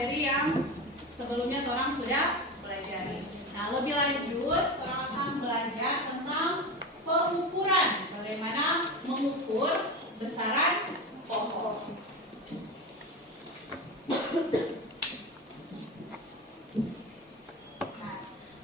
materi yang sebelumnya orang sudah pelajari. Nah, lebih lanjut orang akan belajar tentang pengukuran, bagaimana mengukur besaran pokok. Nah,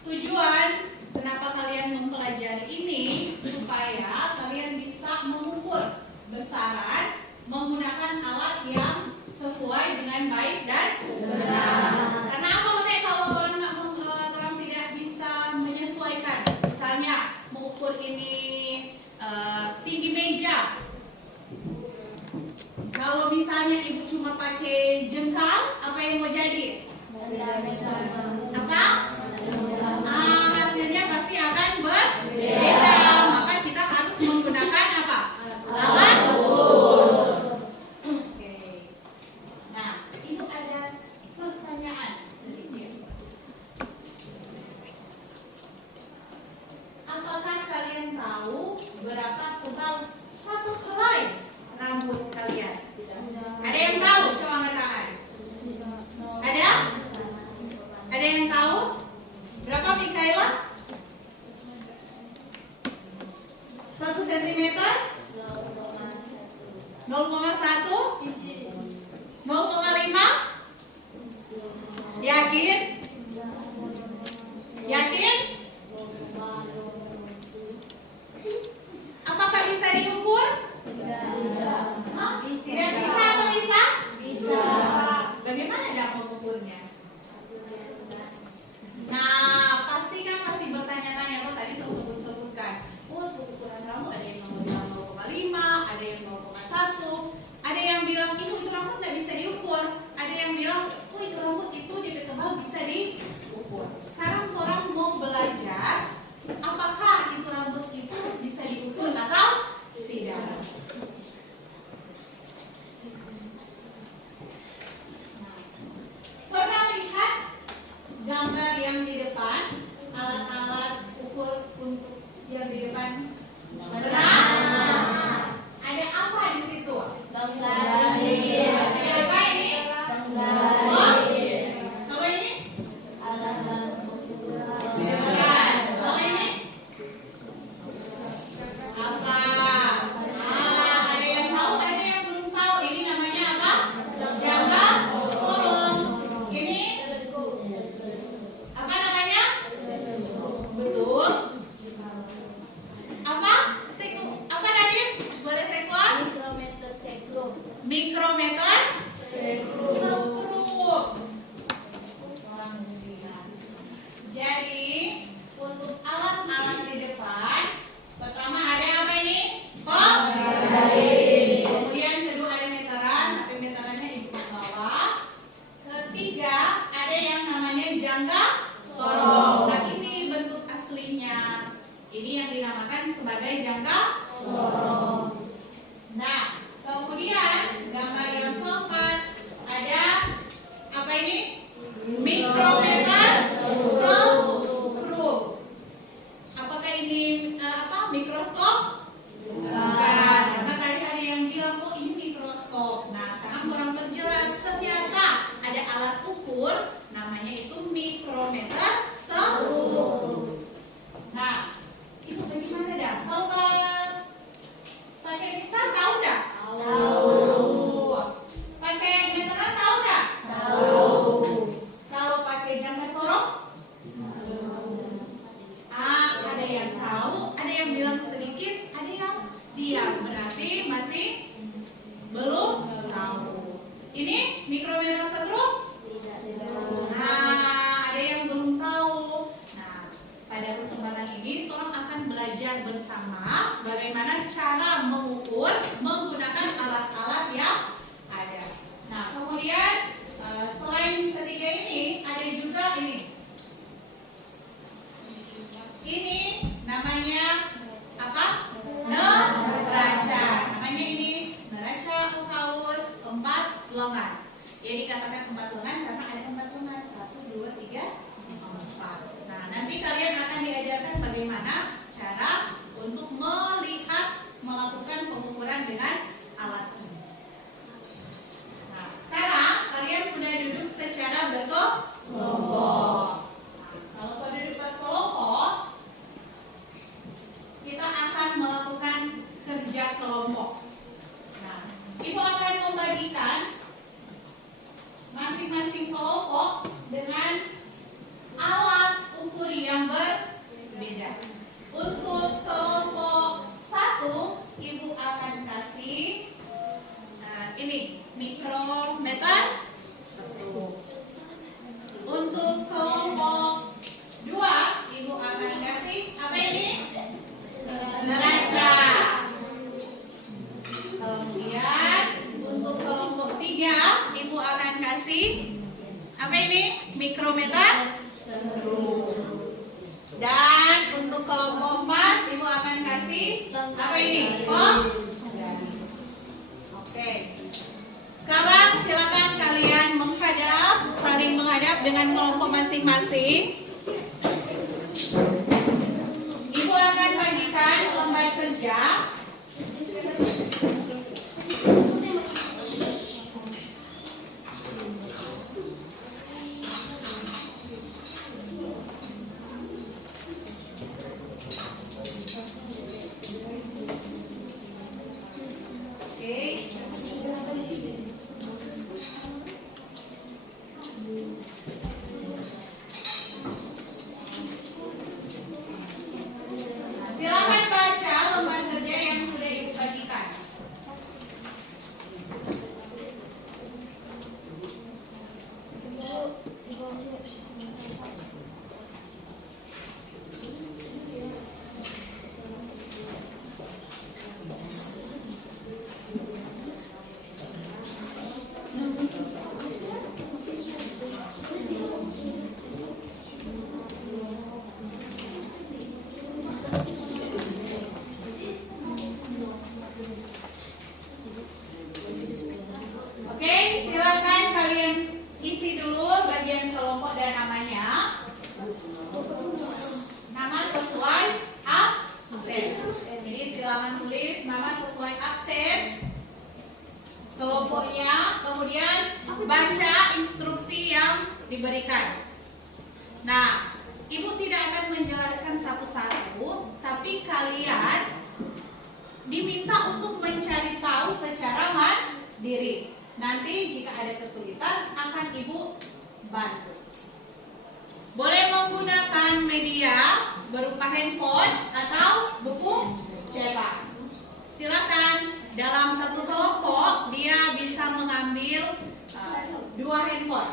tujuan kenapa kalian mempelajari ini supaya kalian bisa mengukur besaran menggunakan alat yang sesuai dengan baik dan benar. Karena apa katanya kalau orang tidak bisa menyesuaikan, misalnya mengukur ini tinggi meja. Kalau misalnya ibu cuma pakai jengkal, apa yang mau jadi? Apa? Hasilnya pasti akan berbeda. Maka kita harus menggunakan apa? Alat ukur. Oke. Nah, itu ada pertanyaan sedikit. Apakah kalian tahu berapa tebal satu helai rambut kalian? Ada yang tahu? Coba angkat tangan. Ada? Ada yang tahu? Berapa, Mikaela? 1 cm? 0,1? 0,5? Yakin? Yakin? Apakah bisa diukur? Tidak bisa atau bisa? Bisa. Bagaimana cara mengukurnya? Nah, pasti bertanya-tanya. Tuh tadi saya sebutkan. Oh, ukuran rambut ada yang bilang 0,5, ada yang 0,1, ada yang bilang itu rambut tidak bisa diukur, ada yang bilang oh itu rambut itu DP tebal bisa diukur. Sekarang orang mau belajar apakah itu rambut itu bisa diukur atau tidak. Pernah lihat gambar yang di depan, alat-alat ukur untuk yang di depan? Benar. Ada apa di situ? Siapa ini? Oh, kalau ini? Kalau ini? Apa? Ada yang tahu, ada yang belum tahu. Ini namanya apa? Jangka sorong. Ini? Apa namanya? Betul. Apa? Apa Nadine? Boleh sekon? Mikrometer sekrup. Jadi untuk alat-alat di depan, pertama ada apa ini? Kemudian kedua ada meteran, tapi meterannya ibu ke bawah. Ketiga ada yang namanya jangka sorong. Nah ini bentuk aslinya. Ini yang dinamakan sebagai jangka sorong. Nah, kemudian gambar yang keempat ada apa ini? Mikrometer sekrup. Apakah ini mikroskop? Bukan. Karena tadi ada yang bilang oh ini mikroskop. Nah, sekarang kurang perjelas. Ternyata ada alat ukur namanya itu mikrometer sekrup. Nah, itu bagaimana dah? Kalau pakai misal tahu dah? Tahu. Pakai meteran tahu dah? Tahu. Kalau pakai jangka sorong? Ada yang tahu, ada yang bilang sedikit, ada yang diam. Berarti masih belum tahu. Ini mikrometer sekrup? Ada yang belum tahu. Nah, pada kesempatan ini orang akan belajar bersama bagaimana cara mengukur menggunakan alat-alat yang ada. Nah, kemudian selain ketiga ini ada juga ini. Ini namanya apa? Neraca. Namanya ini neraca Uhaus 4 lengan. Jadi dikatakan 4 lengan karena ada 4 lengan. 1, 2, 3, 4. Nah, nanti kalian akan diajarkan bagaimana cara untuk melihat melakukan pengukuran dengan alat ini. Nah, sekarang kalian sudah duduk secara Ibu akan membagikan masing-masing kelompok dengan alat ukur yang berbeda. Untuk kelompok 1, Ibu akan kasih ini mikrometer 1. Untuk kelompok 2, Ibu akan kasih apa ini? Derajat. Kemudian untuk kelompok 3, Ibu akan kasih apa ini? Mikrometer 1. Dan untuk kelompok 4, Ibu akan kasih apa ini? Oke. Sekarang silakan kalian saling menghadap dengan kelompok masing-masing. Ibu akan bagikan lembar kerja. Silakan baca lembar kerja yang sudah Ibu bagikan. Oke, silakan kalian isi dulu bagian kelompok dan namanya. Nama sesuai absen. Jadi silakan tulis nama sesuai absen, kelompoknya, kemudian baca instruksi yang diberikan. Nah, Ibu tidak akan menjelaskan satu-satu, tapi kalian diminta untuk mencari tahu secara mandiri. Nanti jika ada kesulitan akan Ibu bantu. Boleh menggunakan media berupa handphone atau buku cetak. Silakan, dalam satu kelompok dia bisa mengambil 2 handphone.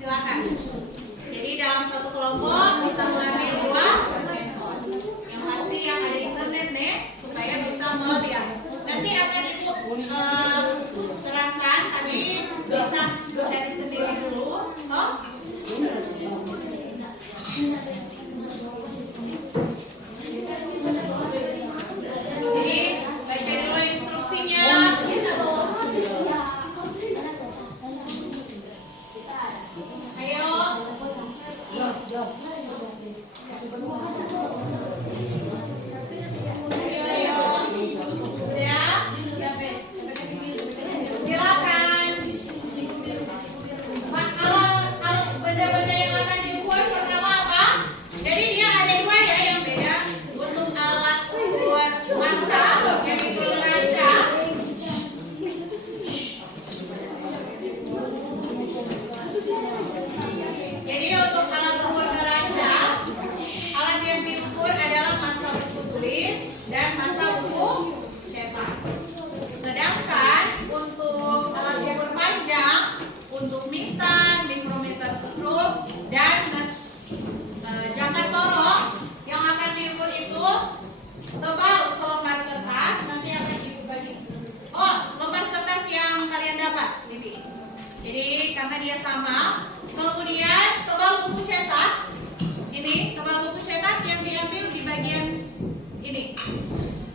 Silakan. Jadi dalam satu kelompok bisa mengambil 2 handphone. Yang pasti yang ada internet nih supaya bisa melihat. Nanti akan Ibu terangkan, tapi bisa cari sendiri dulu. Jadi baca dulu instruksinya. Ayo. Silakan. Benda-benda yang akan dibuat pertama apa? Jadi dia ada 2 ya yang beda. Untuk alat ukur massa yang itu derajat. Jadi untuk alat ukur derajat, alat yang diukur adalah massa buku tulis dan massa buku cetak. Sedangkan untuk alat ukur panjang, untuk mixan, mikrometer skrup, dan jangka sorong yang akan diukur itu tebal selembar kertas. Nanti akan Ibu bagi. Lembar kertas yang kalian dapat ini. Jadi karena dia sama. Kemudian tebal buku cetak. Ini tebal buku cetak yang diambil di bagian ini.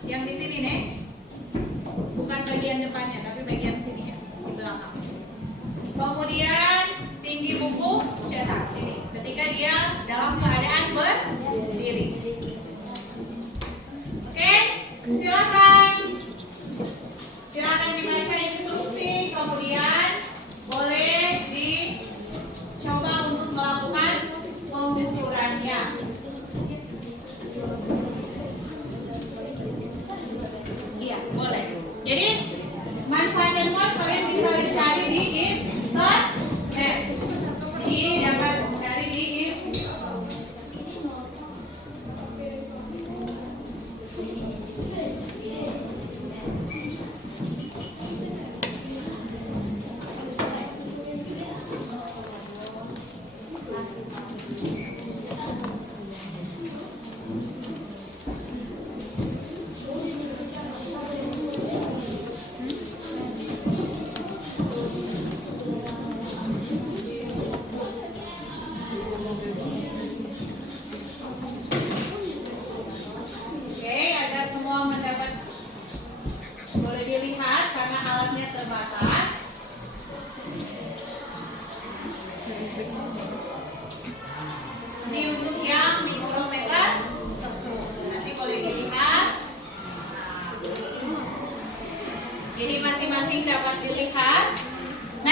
Yang di sini nih. Bukan bagian depannya, tapi bagian sini ya, di belakang. Kemudian tinggi buku cetak ini. Ketika dia dalam keadaan berdiri. Oke, silakan. Silakan dibaca instruksi, kemudian boleh dicoba untuk melakukan pengukurannya. Iya, boleh. Jadi manfaatnya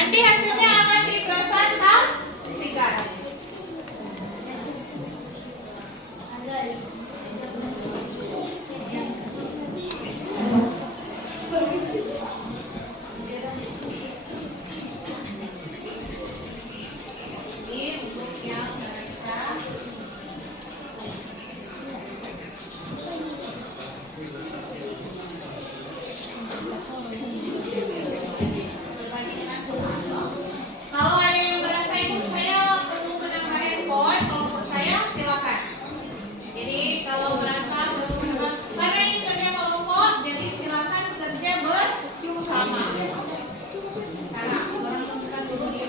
Nanti hasilnya akan dipresentasikan. Kalau ada yang merasa ibu saya perlu menambah handphone, kalau menurut saya silakan. Jadi kalau merasa perlu menambah, karena ini kerja kelompok, jadi silakan kerja bersama. Karena orang kita dulu dia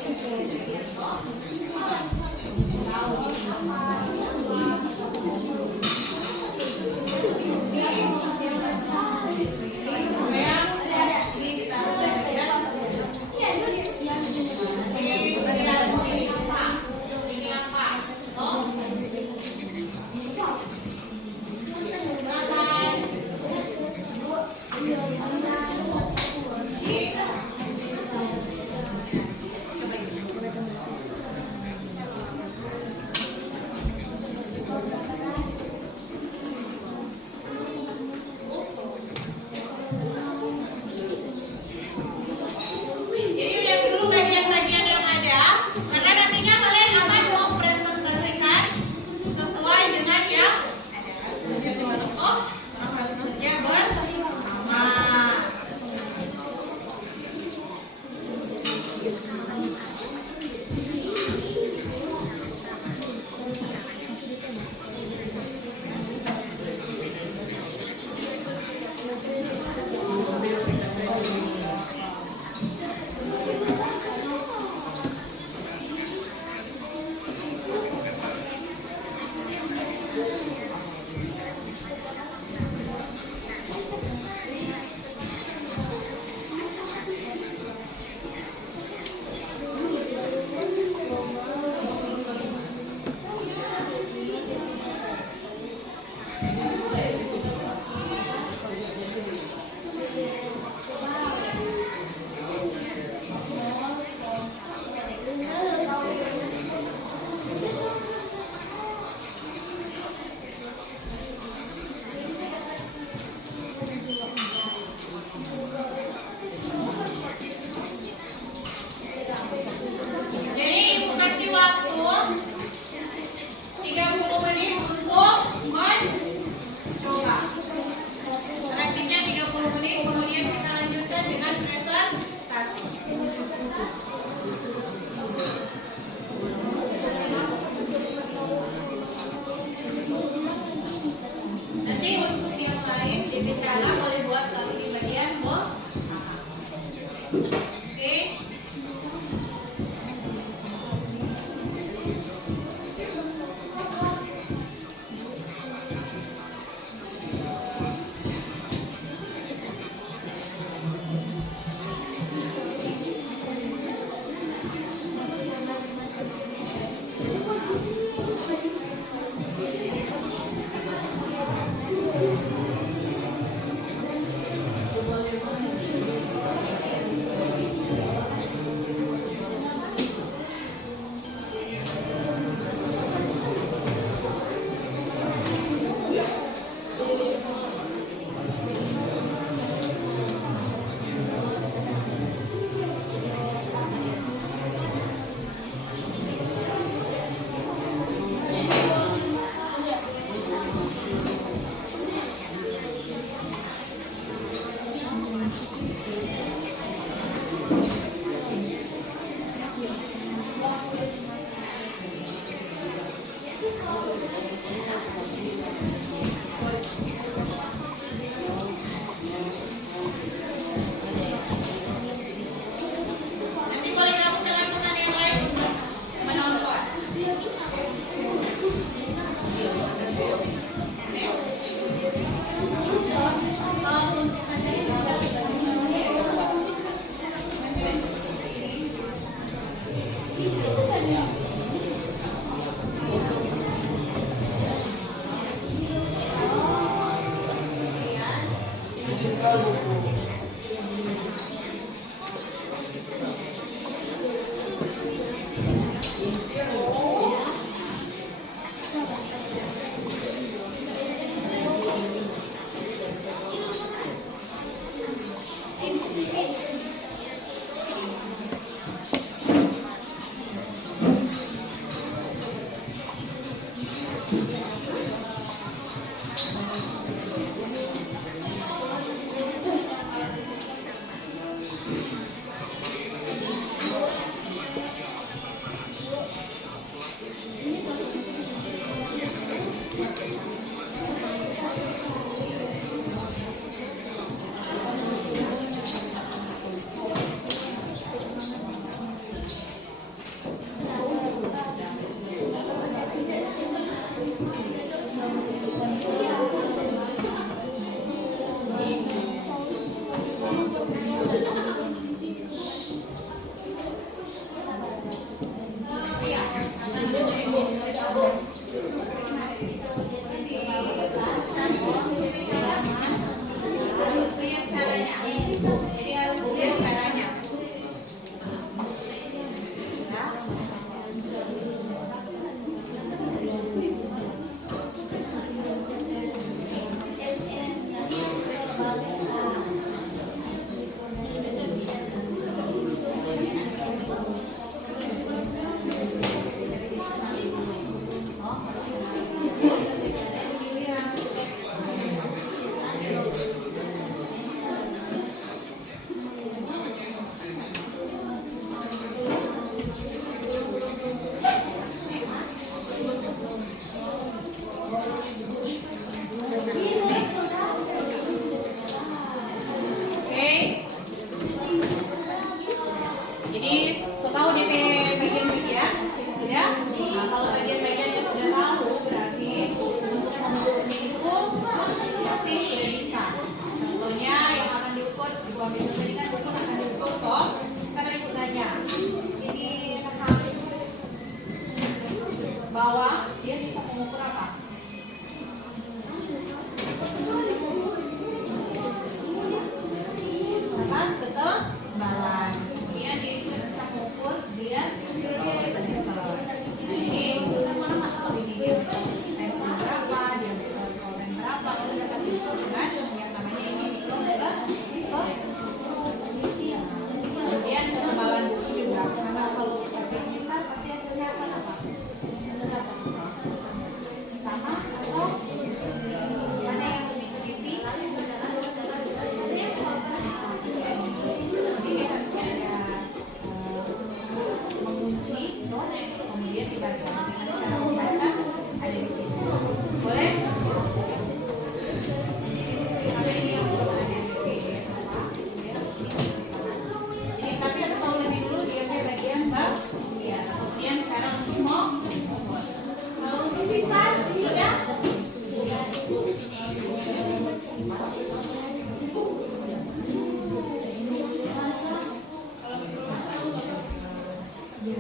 Ya.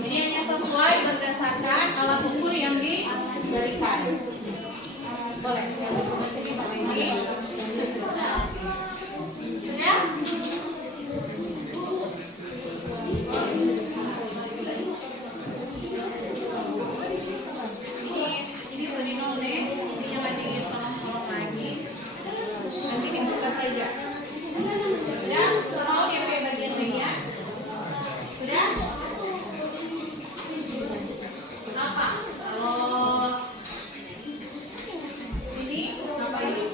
Ini hanya sesuai berdasarkan alat ukur yang diberikan. Boleh, coba sini Bapak ini. Sudah? Ini sudah nol deh. Ini jangan ditolong lagi. Nanti dibuka saja. Sudah? Tahu DP bagian bagian? Sudah? Apa? Kalau ini apa ini?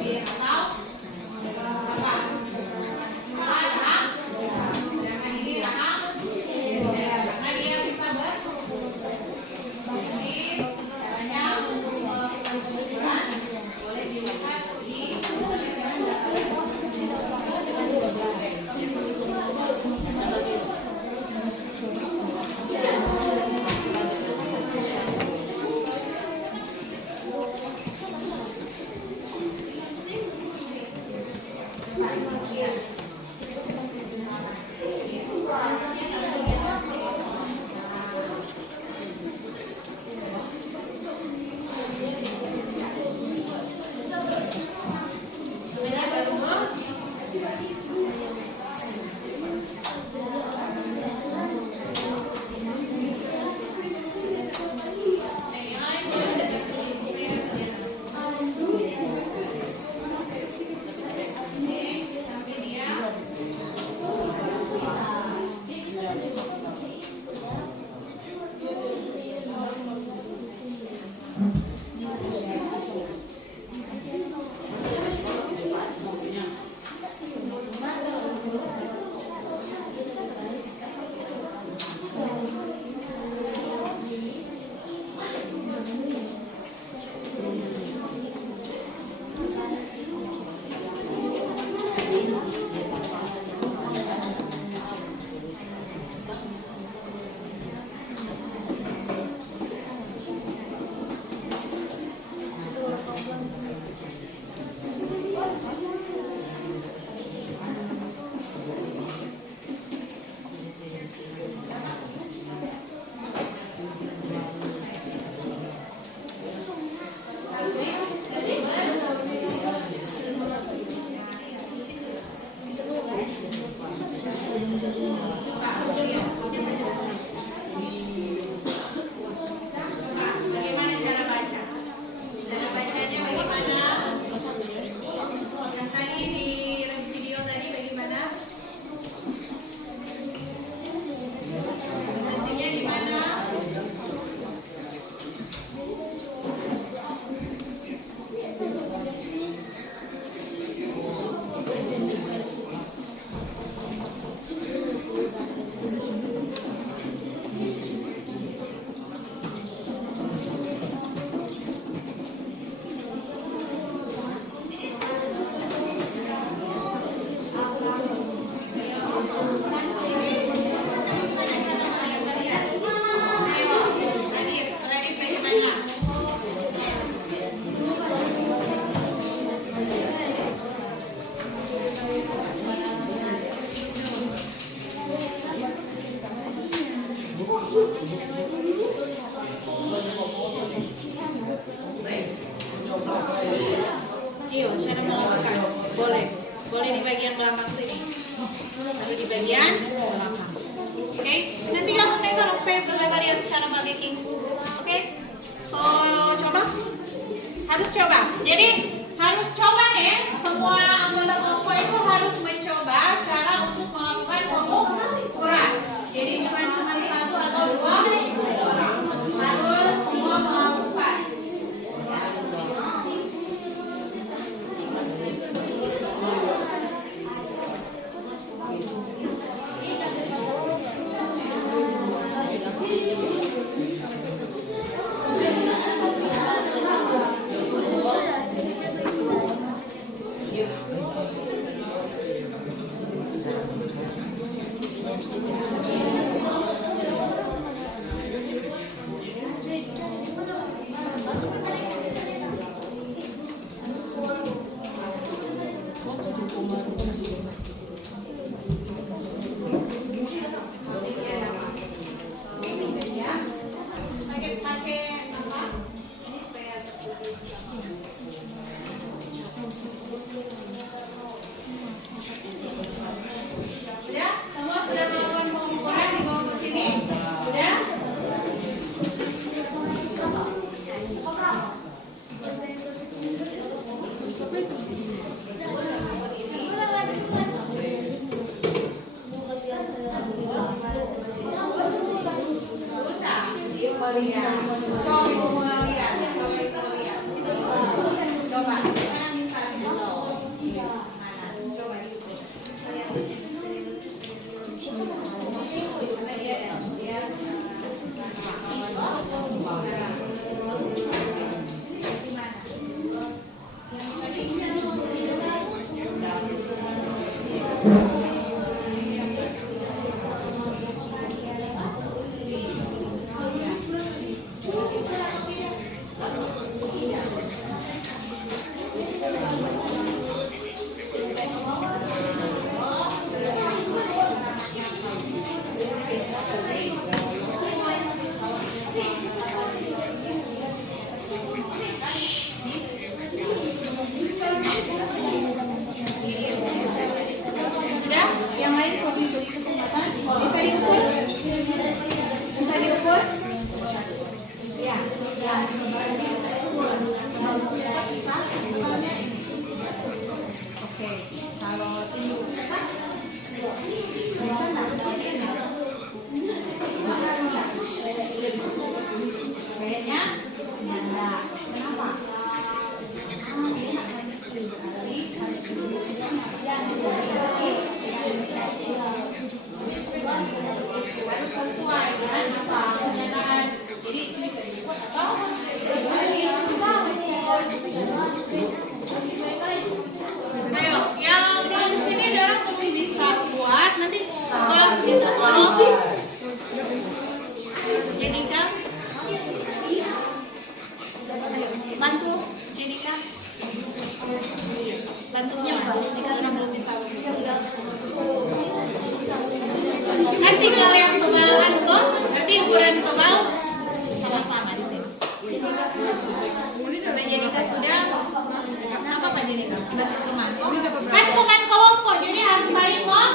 Biar atau apa? Apa? Jangan ini apa? Karena dia bisa ini caranya untuk melakukan pengukuran boleh dilihat di bagaimana cara baca? Cara bacanya bagaimana? Yang tadi di video tadi bagaimana? Nantinya di mana? Yuk, cara melakukan. Boleh di bagian belakang sini. Lalu di bagian belakang. Oke, nanti kamu mereka harus coba lihat cara baking. Oke, so coba. Harus coba. Jadi harus coba nih. Semua anggota kelompok itu harus mencoba cara untuk melakukan pengukuran. Jadi bukan cuma satu atau dua orang. Harus semua melakukan. bentuknya apa? Karena belum bisa. Kan tinggal yang tebal anu toh, berarti ukuran tebal sama-sama di sini. Pak Jenika sudah apa Pak Jenika? Bentuk teman kok. Kan teman kelompok jadi harus saling kok.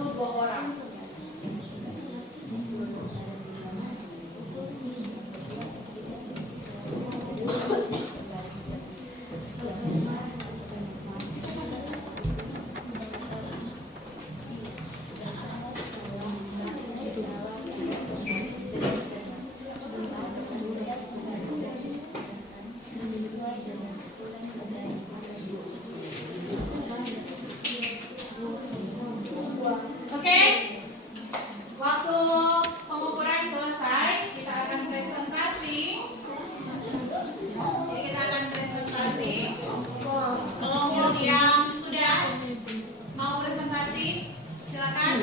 tersebut 2 orang. Oke, waktu pengukuran selesai, kita akan presentasi. Jadi kita akan presentasi. Kelompok yang sudah mau presentasi, silakan.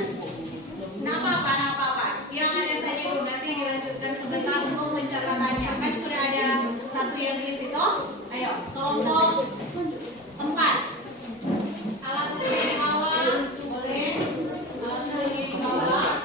Apa-apa. Yang ada saja dulu, nanti dilanjutkan sebentar untuk pencatatannya. Kan sudah ada satu yang di situ. Ayo, kelompok 4. Alat ukur di bawah, boleh. Alat ukur di bawah.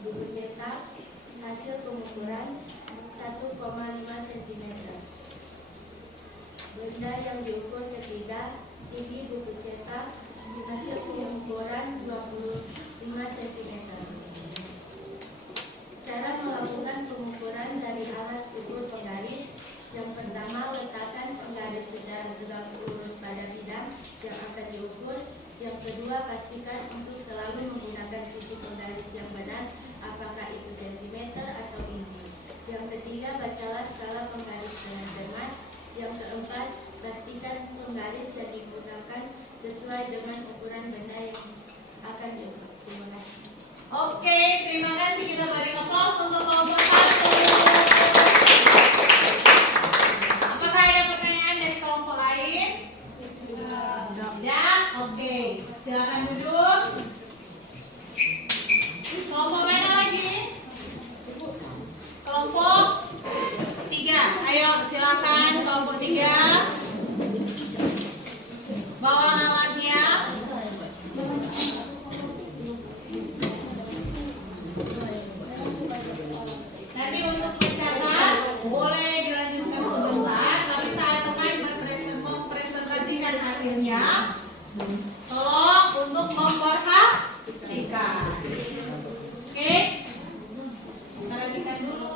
Buku cetak, hasil pengukuran 1,5 cm. Benda yang diukur ketiga, tinggi buku cetak, hasil pengukuran 25 cm. Cara melakukan pengukuran dari alat ukur penggaris. Yang pertama, letakkan penggaris secara tegak lurus pada bidang yang akan diukur. Yang kedua, pastikan untuk selalu menggunakan sisi penggaris yang benar, apakah itu cm atau inci. Yang ketiga, bacalah skala penggaris dengan cermat. Yang keempat, pastikan penggaris yang digunakan sesuai dengan ukuran benda yang akan diukur. Terima kasih. Oke, terima kasih. Kita beri aplaus untuk kelompok 1. Apakah ada pertanyaan dari kelompok lain? Tidak? Oke, silakan duduk. Kelompok mana lagi? Kelompok 3. Ayo, silakan kelompok 3. Bawa alatnya. Nanti untuk mencatat boleh dilanjutkan sebentar, tapi saat teman mempresentasikan hasilnya, tolong untuk memperhatikan. Oke, kita lanjutkan dulu.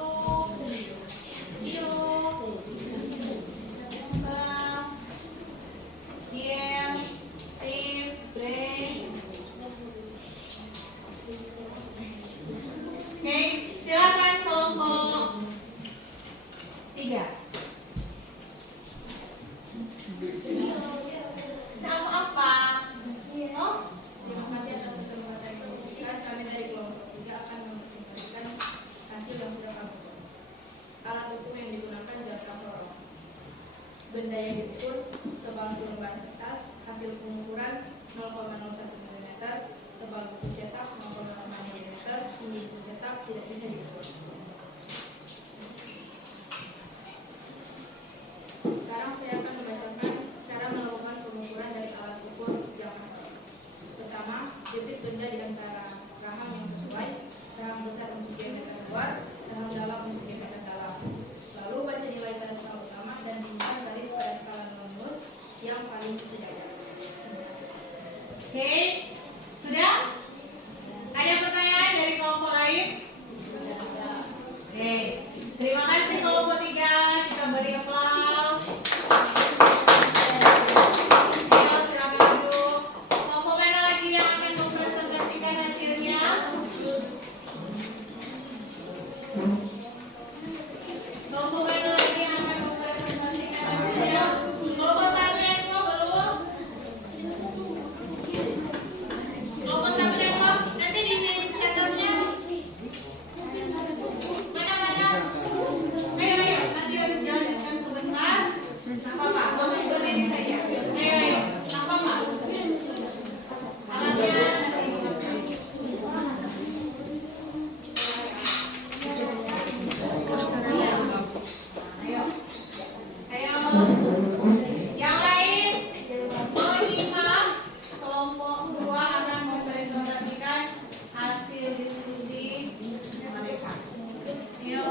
Oke, silakan kelompok 3. Tahu apa? Oh, Terima kasih atas kesempatan yang diberikan. Kami dari kelompok 3 akan mempresentasikan hasil yang sudah kami ukur. Alat ukur yang digunakan jangka sorong. Benda yang diukur tebal selembar kertas, hasil pengukuran 0,01 mm, tebal buku cetak 0,5 mm, tinggi buku cetak tidak bisa diukur. Sekarang saya akan membacakan cara melakukan pengukuran dari alat ukur jangka sorong. Pertama, jepit benda di antara rahang yang sesuai, rahang besar untuk diameter luar, rahang dalam untuk diameter dalam. Lalu baca nilai pada skala utama dan bintang garis pada skala nol minus yang paling sejajar. Oke, sudah? Ada pertanyaan dari kelompok lain? Oke, terima kasih kelompok 3. Kita beri aplaus. Ayo, silakan duduk. Kelompok mana lagi yang akan mempresentasikan hasilnya? Kelompok mana lagi yang akan mempresentasikan hasilnya? Kelompok 1 dan 2 belum? Kelompok 1 dan 2 nanti di catatnya. Mana? Ayo, nanti dilanjutkan sebentar. Nggak apa-apa, kamu berdiri saja. Ayo, nggak apa-apa. Alatnya Ayo. Yang lain menyimak. Kelompok 2 akan mempresentasikan hasil diskusi mereka. Ayo.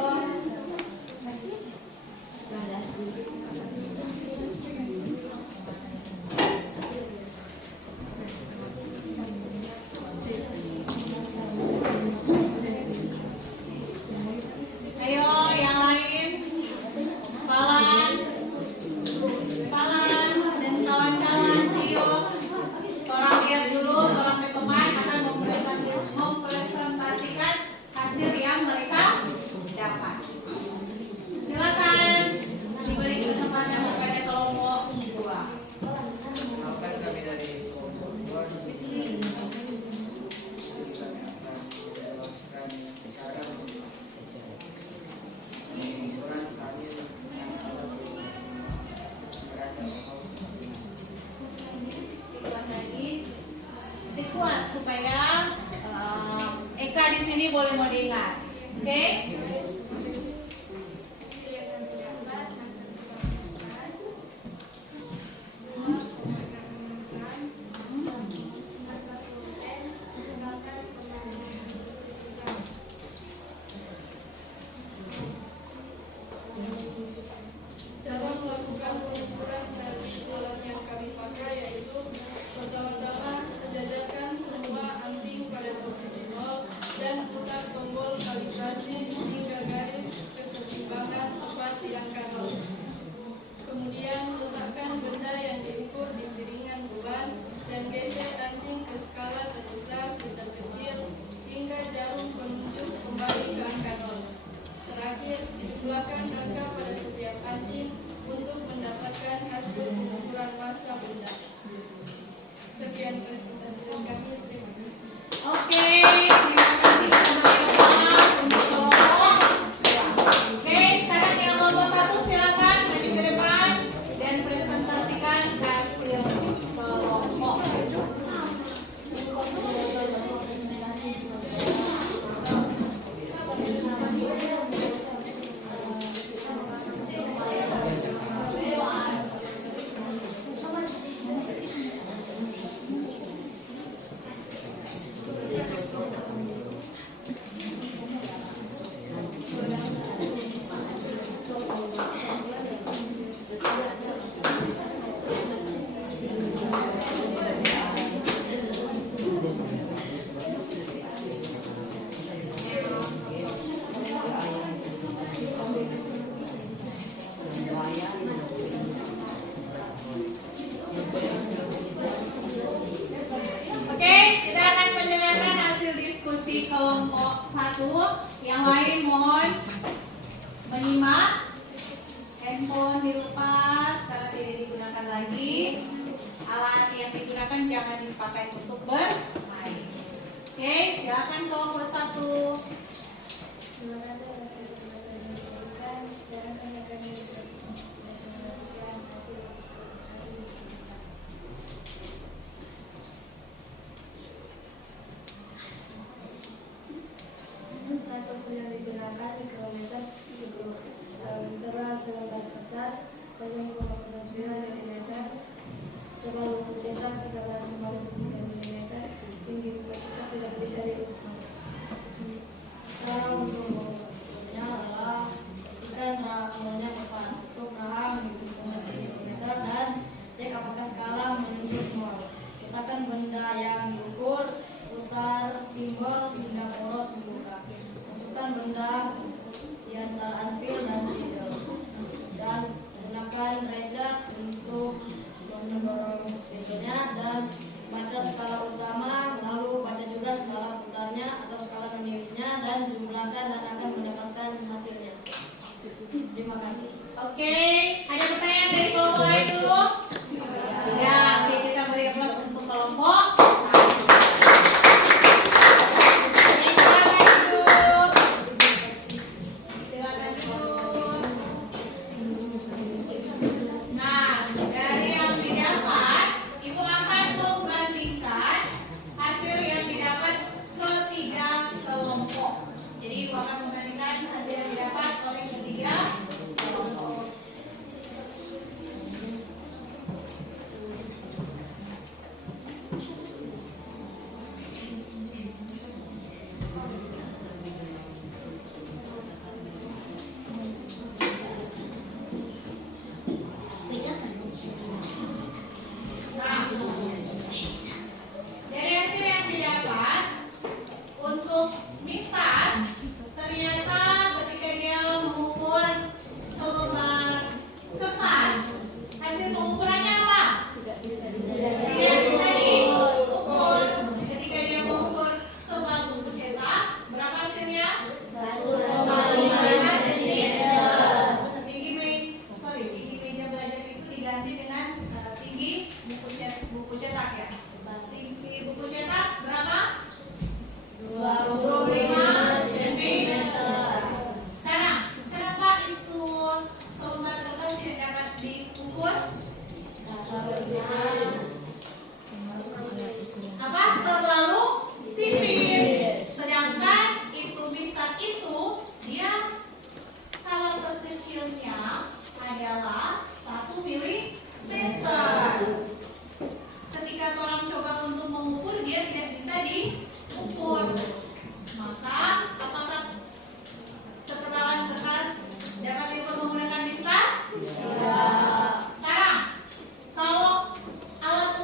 Ayo, yang lain. Falan dan kawan-kawan, ayo. Orang lihat dulu, orang teman akan mempresentasikan hasil yang mereka dapat. Silakan diberi kesempatan kepada kelompok 2. Maafkan kami dari kelompok 2 di sini. Kami akan menjelaskan cara pengukuran hasil yang ada di neraca Sikuat lagi, sikuat supaya Eka di sini boleh modingas. Oke? Cara melakukan pengukuran terhadap alat yang kami pakai yaitu pertama-tama sejajarkan semua anting pada posisi 0 dan putar tombol kalibrasi hingga garis kesetimbangan tepat di angka 0. Kemudian letakkan benda yang diukur di piringan beban dan geser anting ke skala terbesar ke terkecil hingga jarum penunjuk kembali ke angka 0. Terakhir, sebelahkan angka pada setiap anting untuk mendapatkan hasil pengukuran massa benda. Sekian presentasi dari kami. Terima kasih. Oke, terima kasih teman-teman untuk kelompok 2. Oke, sekarang yang kelompok 1 silakan maju ke depan dan presentasikan hasil kelompok. Oke, kita akan mendengarkan hasil diskusi kelompok 1. Yang lain mohon menyimak. Handphone dilepas karena tidak digunakan lagi. Alat yang digunakan jangan dipakai untuk bermain. Oke, silakan kelompok 1. Terima kasih atas kesempatan yang diberikan. Sekarang kami akan mempresentasikan hasil atau yang digunakan di kilometer 10 teras selembar kertas 0,09 mm, tebal buku cetak 13,3 mm, tinggi buku cetak tidak bisa diukur. Cara untuk mengukurnya adalah pastikan rahangnya tepat. Untuk rahang menghitung mm dan cek apakah skala menunjukkan sudut mol. Letakkan benda yang diukur, putar, timbal hingga poros membuka. Masukkan benda di antara anvil dan spidol. Dan gunakan recak untuk mendorong spidolnya dan baca skala utama, lalu baca juga skala putarnya atau skala meniusnya dan jumlahkan dan akan mendapatkan hasilnya. Terima kasih. Oke, ada pertanyaan dari kelompok lain dulu? Ya, oke, kita beri aplaus untuk kelompok. Silakan duduk. Silakan duduk. Nah, dari yang didapat, Ibu akan membandingkan hasil yang didapat ketiga kelompok. Jadi Ibu akan membandingkan hasil yang didapat oleh ketiga kelompok. Nah, dari hasil yang didapat untuk Misal, ternyata ketika dia mengukur selembar kertas, hasil pengukurannya apa? Tidak bisa diukur. Ketika dia mengukur tebal buku cetak, berapa hasilnya? 1,5 cm. Tinggi meja belajar itu diganti dengan tinggi buku cetak ya. Tinggi buku cetak berapa? 25 cm. Sekarang, kenapa itu selembar kertas tidak dapat diukur? Apa? Terlalu tipis. Sedangkan itu misal itu dia skala terkecilnya adalah 1 mm. Ketika orang coba untuk mengukur, dia tidak bisa diukur. Maka apakah ketebalan kertas dapat diukur menggunakan misal? Tidak. Sekarang, kalau alat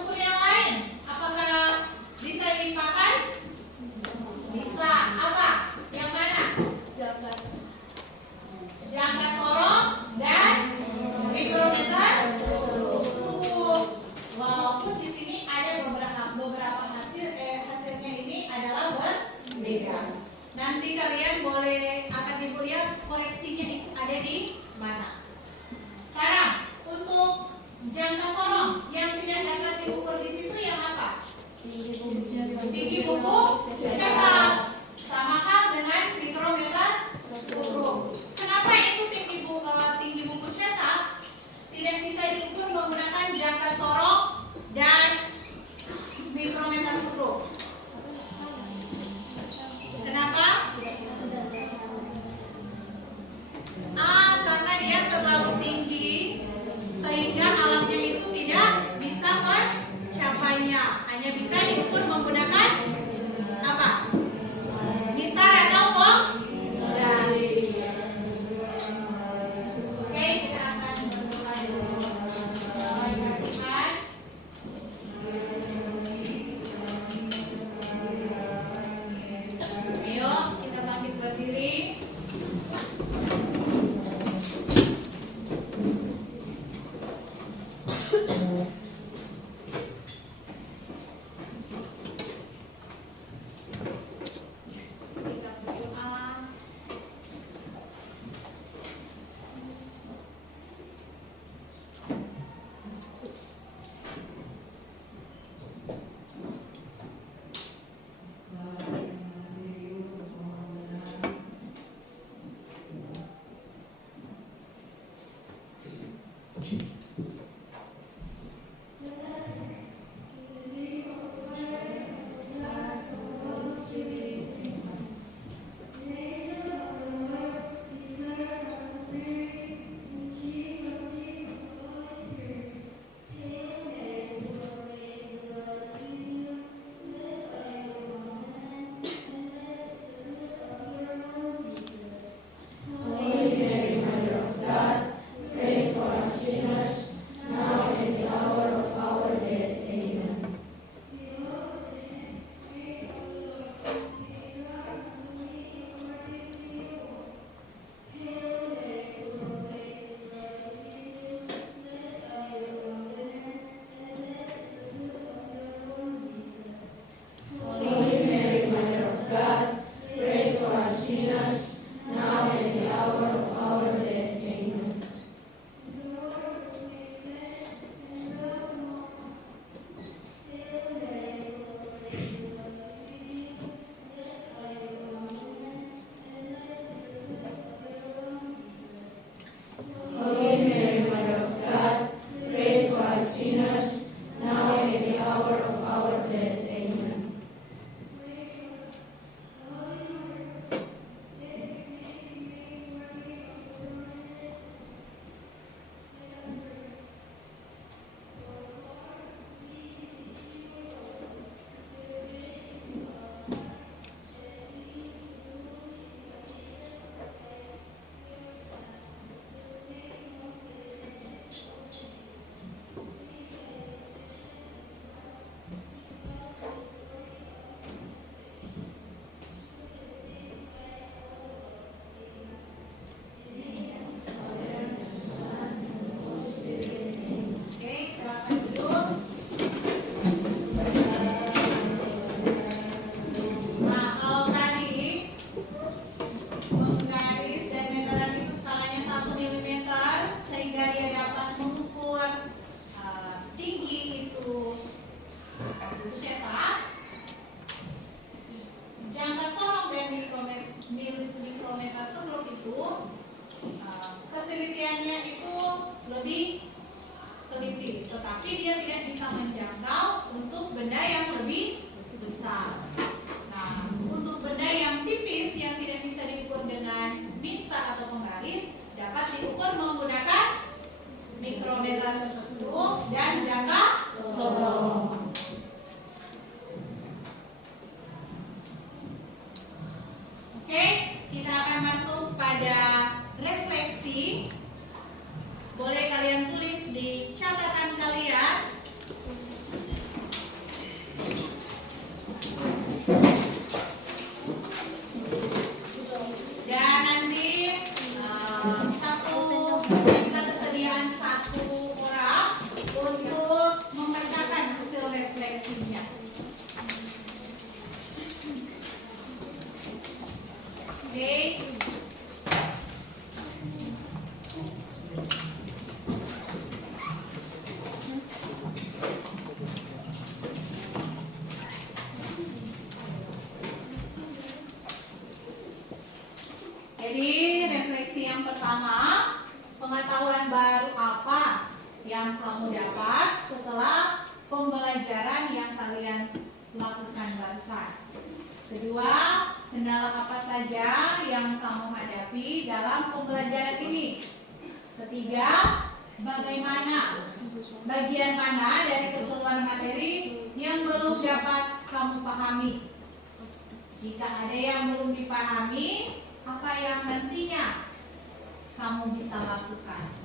itu cetak. Jangka sorong dan mikrometasendrop itu ketelitiannya itu lebih teliti, tetapi dia tidak bisa menjangkau untuk benda yang lebih besar. Nah, untuk benda yang tipis yang tidak bisa diukur dengan mistar atau penggaris dapat diukur menggunakan mikrometasendrop dan jangka sorong. Oke, kita akan masuk pada refleksi. Boleh kalian tulis di catatan kalian. Dan nanti minta kesediaan satu orang untuk membacakan hasil refleksinya. Oke. Jadi refleksi yang pertama, pengetahuan baru apa yang kamu dapat setelah pembelajaran yang kalian lakukan barusan. Kedua, kendala apa saja yang kamu hadapi dalam pembelajaran ini. Ketiga, bagaimana bagian mana dari keseluruhan materi yang belum dapat kamu pahami. Jika ada yang belum dipahami, apa yang nantinya kamu bisa lakukan?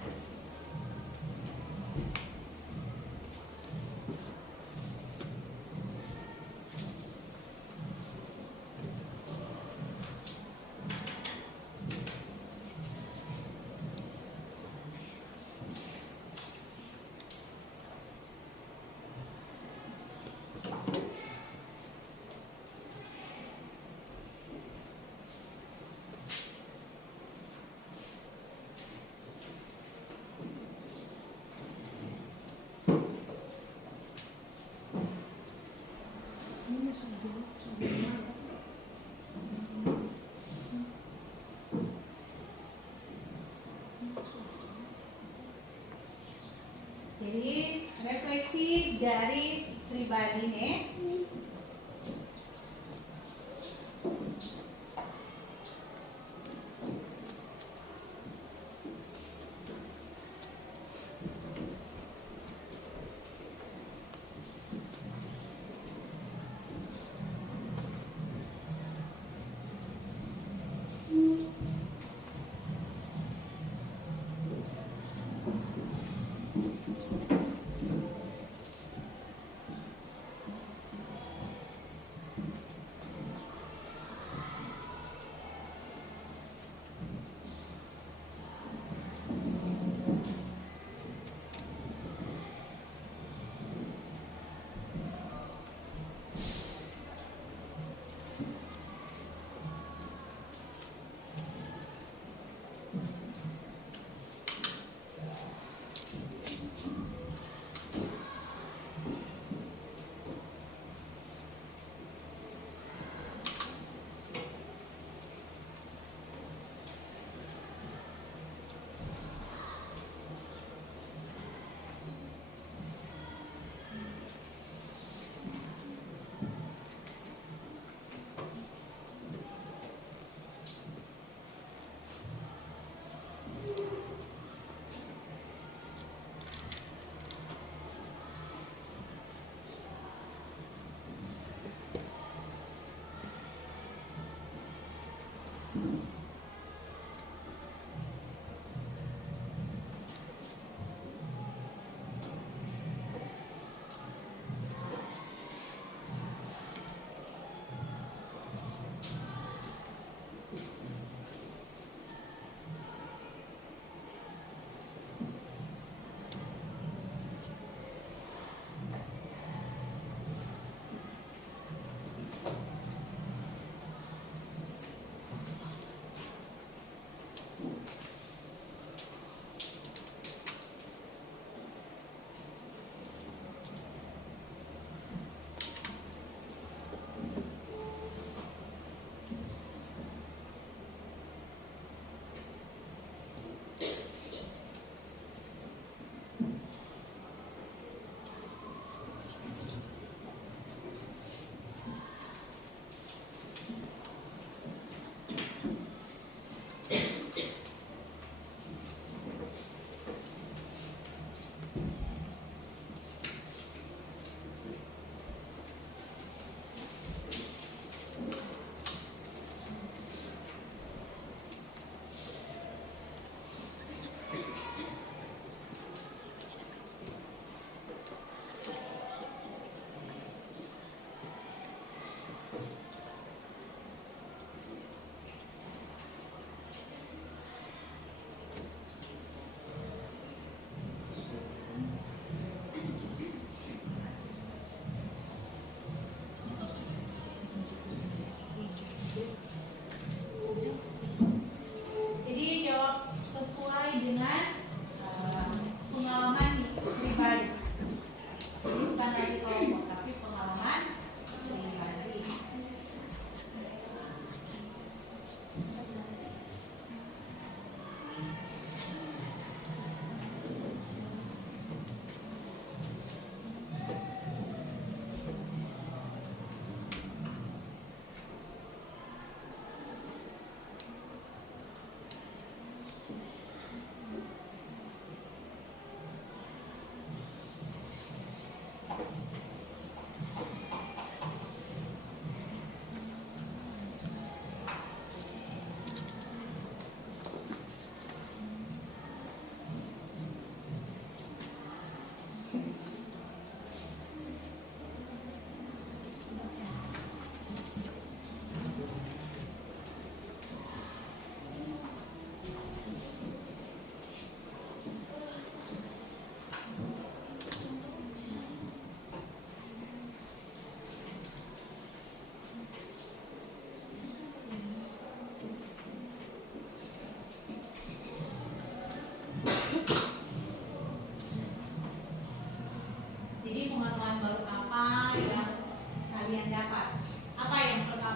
Jadi refleksi dari pribadi nih.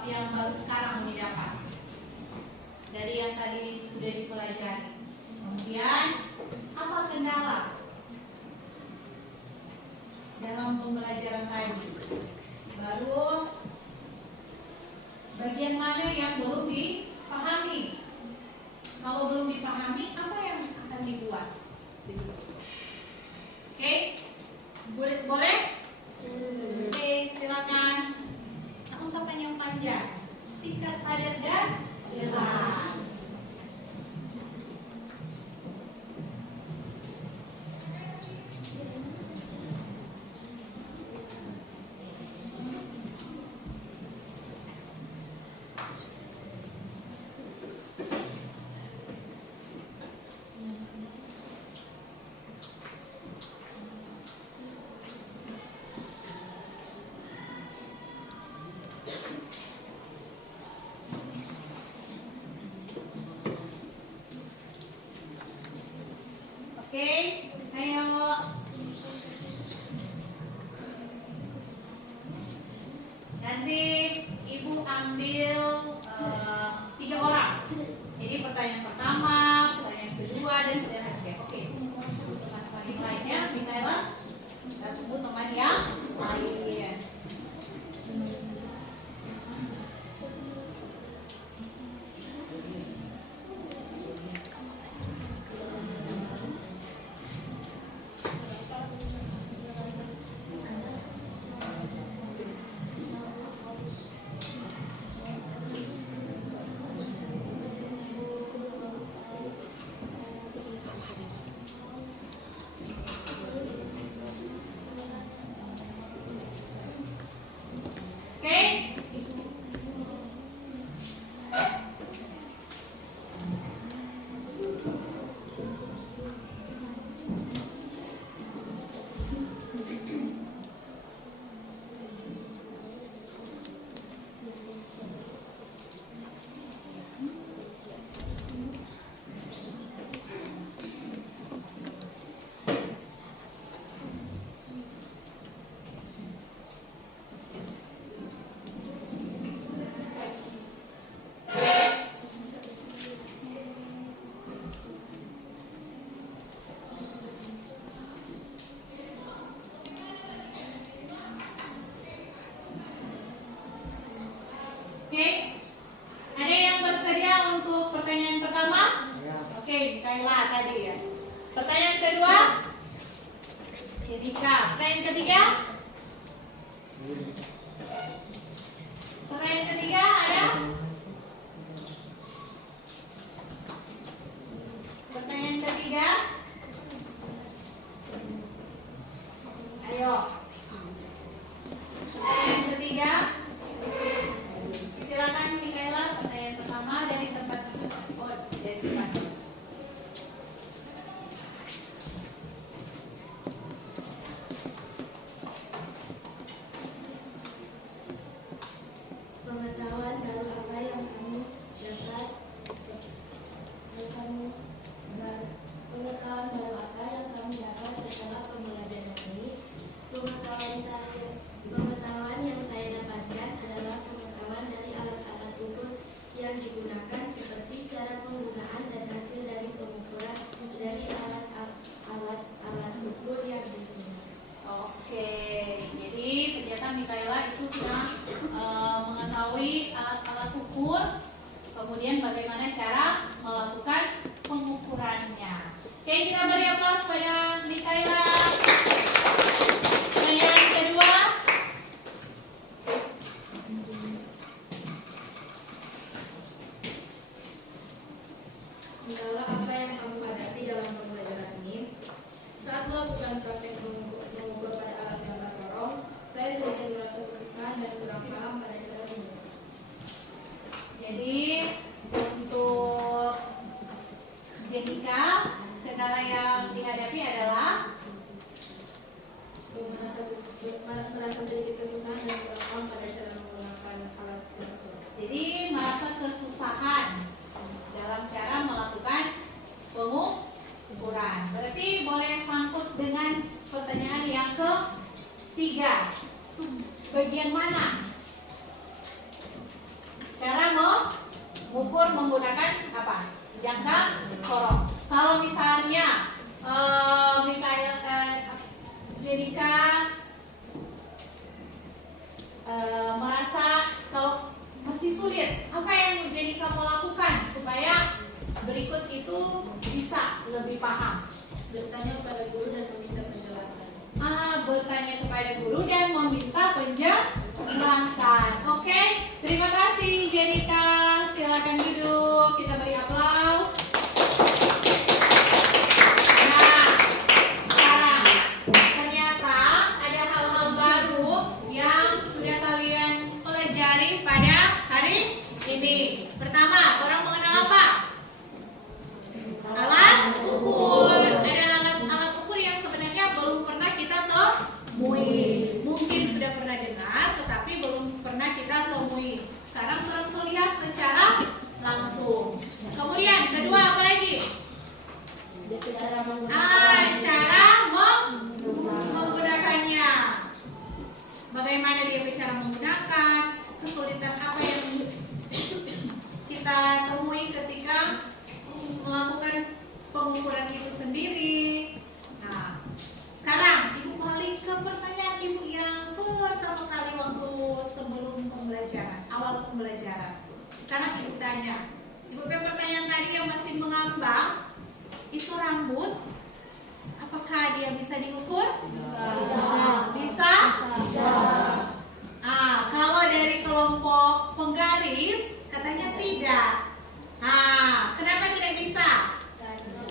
yang baru sekarang didapat dari yang tadi sudah dipelajari. Kemudian apa kendala dalam pembelajaran tadi? Baru bagian mana yang belum dipahami? Kalau belum dipahami, apa yang akan dibuat? Oke? Boleh? Oke, silakan. Ucapan yang panjang, singkat, padat, dan jelas. Oke, ayo. Nanti Ibu ambil 3 orang. Jadi pertanyaan pertama, pertanyaan kedua, dan pertanyaan ketiga. Oke, teman-teman yang lainnya, Mikaela, kita tunggu teman yang lain. Oke, ada yang bersedia untuk pertanyaan pertama? Oke, Mikaela tadi ya. Pertanyaan kedua, Jessica. Pertanyaan ketiga? Pertanyaan ketiga ada? Pertanyaan ketiga? Ayo. Pertanyaan ketiga? Silakan Mikaela, pertanyaan pertama dari tempat dari depan. Pengetahuan baru apa yang kamu dapat? Pengetahuan baru apa yang kamu dapat setelah pembelajaran ini? Pengetahuan yang saya dapatkan adalah pengetahuan dari alat-alat ukur yang digunakan, seperti cara penggunaan dan hasil dari pengukuran dari alat ukur yang digunakan. Oke, jadi ternyata Mikaela itu sudah mengetahui alat-alat ukur, kemudian bagaimana cara melakukan pengukurannya. Oke, kita beri aplaus pada Mikaela. Pertanyaan kedua. Kendala apa yang kamu hadapi dalam pembelajaran ini? Saat melakukan praktek mengukur pada alat gambar sorong, saya sedikit merasa kesulitan dan kurang paham pada cara mengukur. Jadi untuk Jessica, kendala yang dihadapi adalah Merasa sedikit kesusahan dan kurang paham pada cara menggunakan alat gambar sorong. jadi merasa kesusahan dalam cara melakukan pengukuran. Berarti boleh sangkut dengan pertanyaan yang ketiga. Bagian mana cara mengukur menggunakan apa? Jangka sorong. Kalau misalnya Jenika merasa kalau masih sulit, apa yang Jenika mau lakukan supaya berikut itu bisa lebih paham? Bertanya kepada guru dan meminta penjelasan. Bertanya kepada guru dan meminta penjelasan. Oke, terima kasih Jenika. Silakan duduk, kita beri aplaus. Nah, sekarang ternyata ada hal-hal baru yang sudah kalian pelajari pada hari ini. Pertama, orang mengenal apa? Alat ukur. Ada alat ukur yang sebenarnya belum pernah kita temui. Mungkin sudah pernah dengar, tetapi belum pernah kita temui. Sekarang kita lihat secara langsung. Kemudian kedua apa lagi? Cara menggunakannya. Bagaimana dia bicara menggunakan? Kesulitan apa yang kita temui ketika melakukan pengukuran itu sendiri. Nah, sekarang Ibu balik ke pertanyaan Ibu yang pertama kali waktu sebelum pembelajaran, awal pembelajaran. Sekarang Ibu tanya, Ibu ke pertanyaan tadi yang masih mengambang, itu rambut, apakah dia bisa diukur? Bisa. Kalau dari kelompok penggaris katanya tidak. Kenapa tidak bisa?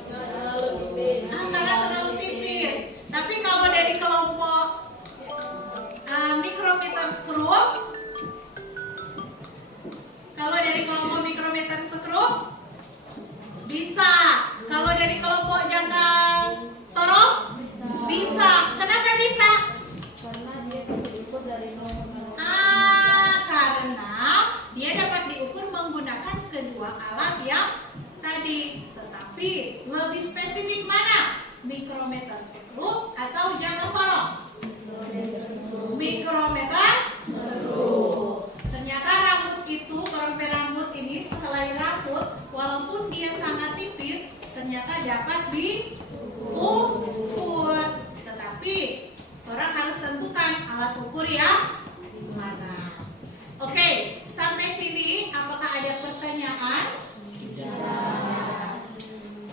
Karena terlalu tipis. Tapi kalau dari kelompok mikrometer skrup, bisa. Kalau dari kelompok jangka sorong, bisa. Kenapa bisa? Karena dia bisa diukur dari 0,0. Karena dia dapat diukur menggunakan kedua alat yang tadi. Tetapi lebih spesifik mana? Mikrometer skrup atau jangka sorong? Mikrometer skrup. Ternyata rambut itu, korompe rambut ini selain rambut, walaupun dia sangat tipis, ternyata dapat diukur. Tetapi orang harus tentukan alat ukur yang mana. Oke, sampai sini apakah ada pertanyaan?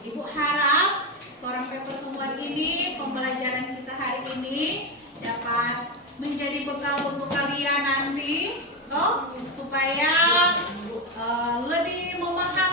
Ibu harap pertemuan ini, pembelajaran kita hari ini dapat menjadi bekal untuk kalian nanti, supaya lebih memahami